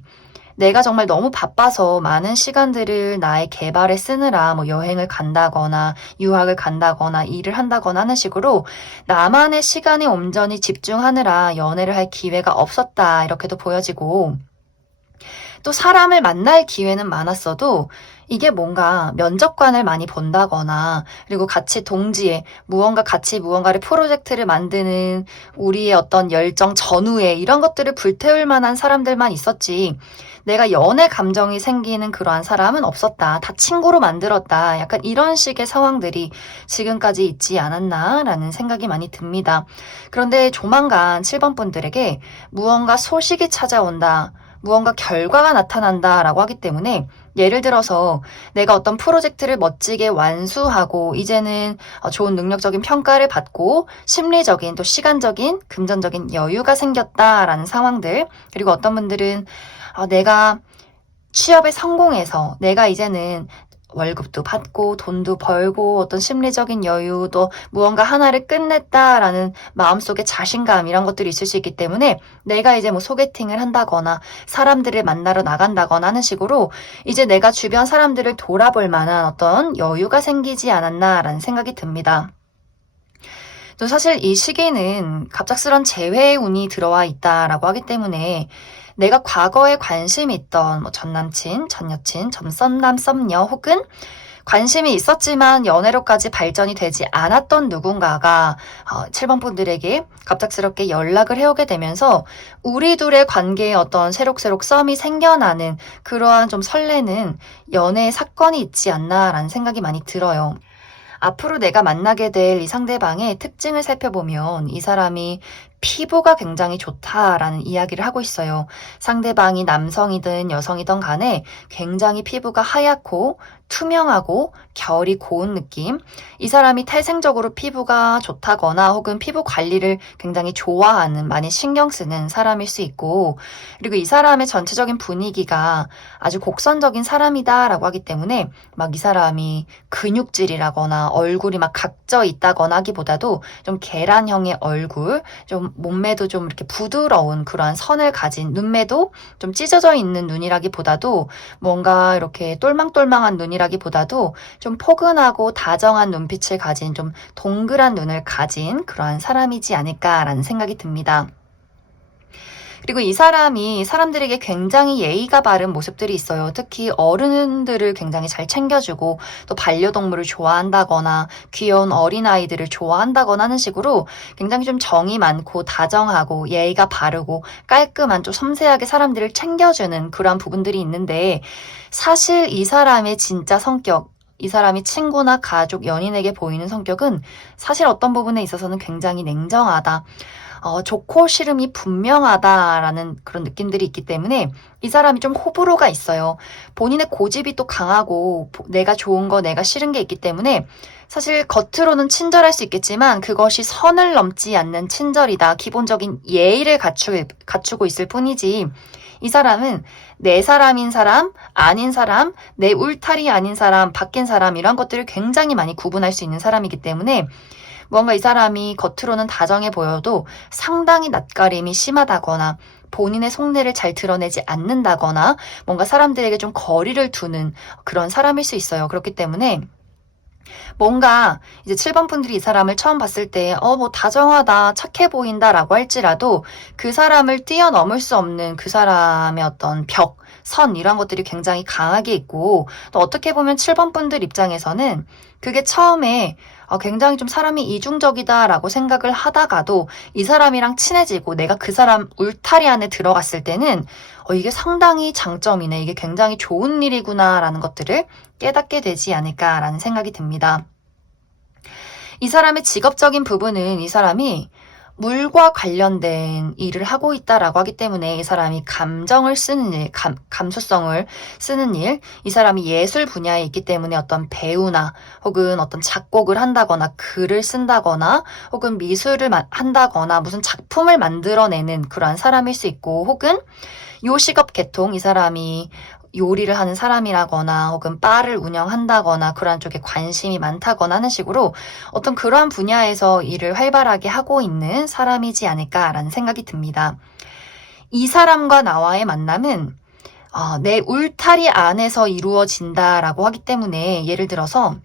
내가 정말 너무 바빠서 많은 시간들을 나의 개발에 쓰느라 뭐 여행을 간다거나 유학을 간다거나 일을 한다거나 하는 식으로 나만의 시간에 온전히 집중하느라 연애를 할 기회가 없었다, 이렇게도 보여지고, 또 사람을 만날 기회는 많았어도 이게 뭔가 면접관을 많이 본다거나 그리고 같이 동지에 같이 무언가를 프로젝트를 만드는 우리의 어떤 열정 전후에 이런 것들을 불태울 만한 사람들만 있었지, 내가 연애 감정이 생기는 그러한 사람은 없었다. 다 친구로 만들었다. 약간 이런 식의 상황들이 지금까지 있지 않았나라는 생각이 많이 듭니다. 그런데 조만간 7번 분들에게 무언가 소식이 찾아온다, 무언가 결과가 나타난다라고 하기 때문에, 예를 들어서 내가 어떤 프로젝트를 멋지게 완수하고 이제는 좋은 능력적인 평가를 받고 심리적인 또 시간적인 금전적인 여유가 생겼다라는 상황들, 그리고 어떤 분들은 내가 취업에 성공해서 내가 이제는 월급도 받고 돈도 벌고 어떤 심리적인 여유도 무언가 하나를 끝냈다라는 마음속에 자신감, 이런 것들이 있을 수 있기 때문에 내가 이제 뭐 소개팅을 한다거나 사람들을 만나러 나간다거나 하는 식으로 이제 내가 주변 사람들을 돌아볼 만한 어떤 여유가 생기지 않았나라는 생각이 듭니다. 또 사실 이 시기는 갑작스런 재회의 운이 들어와 있다라고 하기 때문에 내가 과거에 관심이 있던 뭐 전 남친, 전 여친, 전 썸남, 썸녀, 혹은 관심이 있었지만 연애로까지 발전이 되지 않았던 누군가가 7번 분들에게 갑작스럽게 연락을 해오게 되면서 우리 둘의 관계에 어떤 새록새록 썸이 생겨나는 그러한 좀 설레는 연애의 사건이 있지 않나라는 생각이 많이 들어요. 앞으로 내가 만나게 될 이 상대방의 특징을 살펴보면 이 사람이 피부가 굉장히 좋다라는 이야기를 하고 있어요. 상대방이 남성이든 여성이든 간에 굉장히 피부가 하얗고 투명하고 결이 고운 느낌. 이 사람이 태생적으로 피부가 좋다거나 혹은 피부 관리를 굉장히 좋아하는, 많이 신경 쓰는 사람일 수 있고, 그리고 이 사람의 전체적인 분위기가 아주 곡선적인 사람이다라고 하기 때문에 막 이 사람이 근육질이라거나 얼굴이 막 각져 있다거나 하기보다도 좀 계란형의 얼굴, 좀 몸매도 좀 이렇게 부드러운 그러한 선을 가진, 눈매도 좀 찢어져 있는 눈이라기보다도 뭔가 이렇게 똘망똘망한 눈이라기보다도 좀 포근하고 다정한 눈빛을 가진, 좀 동그란 눈을 가진 그러한 사람이지 않을까라는 생각이 듭니다. 그리고 이 사람이 사람들에게 굉장히 예의가 바른 모습들이 있어요. 특히 어른들을 굉장히 잘 챙겨주고 또 반려동물을 좋아한다거나 귀여운 어린아이들을 좋아한다거나 하는 식으로 굉장히 좀 정이 많고 다정하고 예의가 바르고 깔끔한 좀 섬세하게 사람들을 챙겨주는 그러한 부분들이 있는데 사실 이 사람의 진짜 성격 이 사람이 친구나 가족, 연인에게 보이는 성격은 사실 어떤 부분에 있어서는 굉장히 냉정하다. 좋고 싫음이 분명하다라는 그런 느낌들이 있기 때문에 이 사람이 좀 호불호가 있어요. 본인의 고집이 또 강하고 내가 좋은 거 내가 싫은 게 있기 때문에 사실 겉으로는 친절할 수 있겠지만 그것이 선을 넘지 않는 친절이다. 기본적인 예의를 갖추고 있을 뿐이지 이 사람은 내 사람인 사람, 아닌 사람, 내 울타리 아닌 사람, 바뀐 사람 이런 것들을 굉장히 많이 구분할 수 있는 사람이기 때문에 뭔가 이 사람이 겉으로는 다정해 보여도 상당히 낯가림이 심하다거나 본인의 속내를 잘 드러내지 않는다거나 뭔가 사람들에게 좀 거리를 두는 그런 사람일 수 있어요. 그렇기 때문에 뭔가 이제 7번 분들이 이 사람을 처음 봤을 때, 뭐 다정하다, 착해 보인다라고 할지라도 그 사람을 뛰어넘을 수 없는 그 사람의 어떤 벽, 선 이런 것들이 굉장히 강하게 있고 또 어떻게 보면 7번 분들 입장에서는 그게 처음에 굉장히 좀 사람이 이중적이다라고 생각을 하다가도 이 사람이랑 친해지고 내가 그 사람 울타리 안에 들어갔을 때는 이게 상당히 장점이네. 이게 굉장히 좋은 일이구나라는 것들을 깨닫게 되지 않을까라는 생각이 듭니다. 이 사람의 직업적인 부분은 이 사람이 물과 관련된 일을 하고 있다라고 하기 때문에 이 사람이 감정을 쓰는 일, 감수성을 쓰는 일, 이 사람이 예술 분야에 있기 때문에 어떤 배우나 혹은 어떤 작곡을 한다거나 글을 쓴다거나 혹은 미술을 한다거나 무슨 작품을 만들어내는 그러한 사람일 수 있고 혹은 요식업 계통, 이 사람이 요리를 하는 사람이라거나 혹은 바를 운영한다거나 그러한 쪽에 관심이 많다거나 하는 식으로 어떤 그러한 분야에서 일을 활발하게 하고 있는 사람이지 않을까라는 생각이 듭니다. 이 사람과 나와의 만남은 내 울타리 안에서 이루어진다라고 하기 때문에 예를 들어서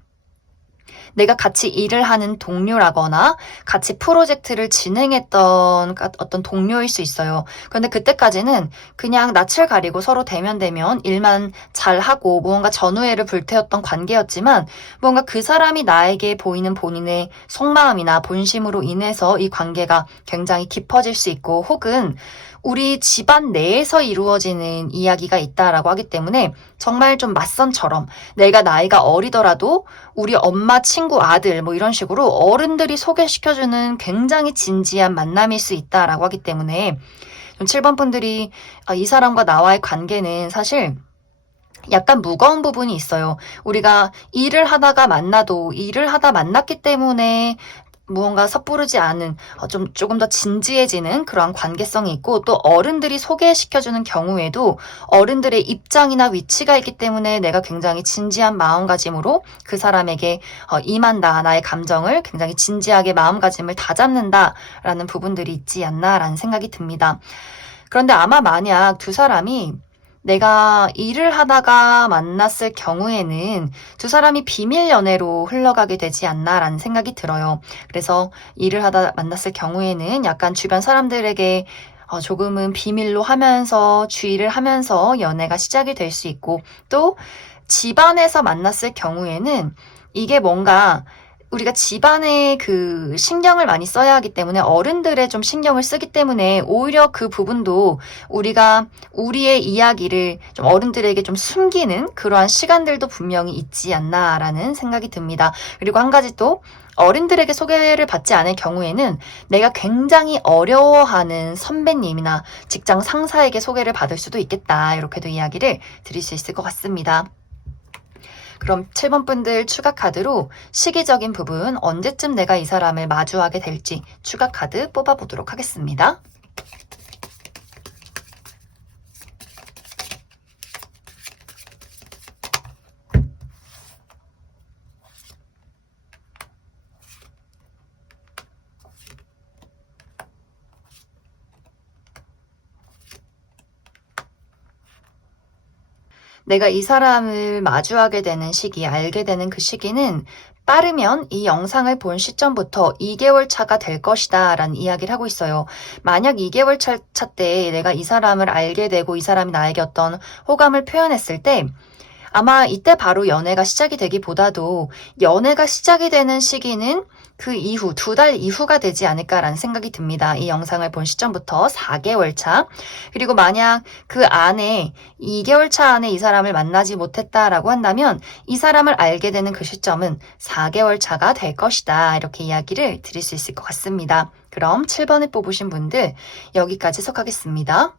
내가 같이 일을 하는 동료라거나 같이 프로젝트를 진행했던 어떤 동료일 수 있어요. 그런데 그때까지는 그냥 낯을 가리고 서로 대면대면 일만 잘하고 무언가 전우애를 불태웠던 관계였지만 뭔가 그 사람이 나에게 보이는 본인의 속마음이나 본심으로 인해서 이 관계가 굉장히 깊어질 수 있고 혹은 우리 집안 내에서 이루어지는 이야기가 있다라고 하기 때문에 정말 좀 맞선처럼 내가 나이가 어리더라도 우리 엄마 친구 아들 뭐 이런 식으로 어른들이 소개시켜주는 굉장히 진지한 만남일 수 있다라고 하기 때문에 좀 7번 분들이 이 사람과 나와의 관계는 사실 약간 무거운 부분이 있어요. 우리가 일을 하다가 만났기 때문에 무언가 섣부르지 않은 조금 더 진지해지는 그러한 관계성이 있고 또 어른들이 소개시켜주는 경우에도 어른들의 입장이나 위치가 있기 때문에 내가 굉장히 진지한 마음가짐으로 그 사람에게 임한다. 나의 감정을 굉장히 진지하게 마음가짐을 다잡는다라는 부분들이 있지 않나라는 생각이 듭니다. 그런데 아마 만약 두 사람이 내가 일을 하다가 만났을 경우에는 두 사람이 비밀 연애로 흘러가게 되지 않나라는 생각이 들어요. 그래서 일을 하다 만났을 경우에는 약간 주변 사람들에게 조금은 비밀로 하면서 주의를 하면서 연애가 시작이 될 수 있고 또 집안에서 만났을 경우에는 이게 뭔가 우리가 집안에 그 신경을 많이 써야 하기 때문에 어른들의 좀 신경을 쓰기 때문에 오히려 그 부분도 우리가 우리의 이야기를 좀 어른들에게 좀 숨기는 그러한 시간들도 분명히 있지 않나라는 생각이 듭니다. 그리고 한 가지 또 어른들에게 소개를 받지 않을 경우에는 내가 굉장히 어려워하는 선배님이나 직장 상사에게 소개를 받을 수도 있겠다. 이렇게도 이야기를 드릴 수 있을 것 같습니다. 그럼 7번 분들 추가 카드로 시기적인 부분 언제쯤 내가 이 사람을 마주하게 될지 추가 카드 뽑아보도록 하겠습니다. 내가 이 사람을 마주하게 되는 시기, 알게 되는 그 시기는 빠르면 이 영상을 본 시점부터 2개월 차가 될 것이다 라는 이야기를 하고 있어요. 만약 2개월 차 때 내가 이 사람을 알게 되고 이 사람이 나에게 어떤 호감을 표현했을 때 아마 이때 바로 연애가 시작이 되기보다도 연애가 시작이 되는 시기는 그 이후 2달 이후가 되지 않을까라는 생각이 듭니다. 이 영상을 본 시점부터 4개월 차. 그리고 만약 그 안에 2개월 차 안에 이 사람을 만나지 못했다라고 한다면 이 사람을 알게 되는 그 시점은 4개월 차가 될 것이다. 이렇게 이야기를 드릴 수 있을 것 같습니다. 그럼 7번을 뽑으신 분들 여기까지 해석하겠습니다.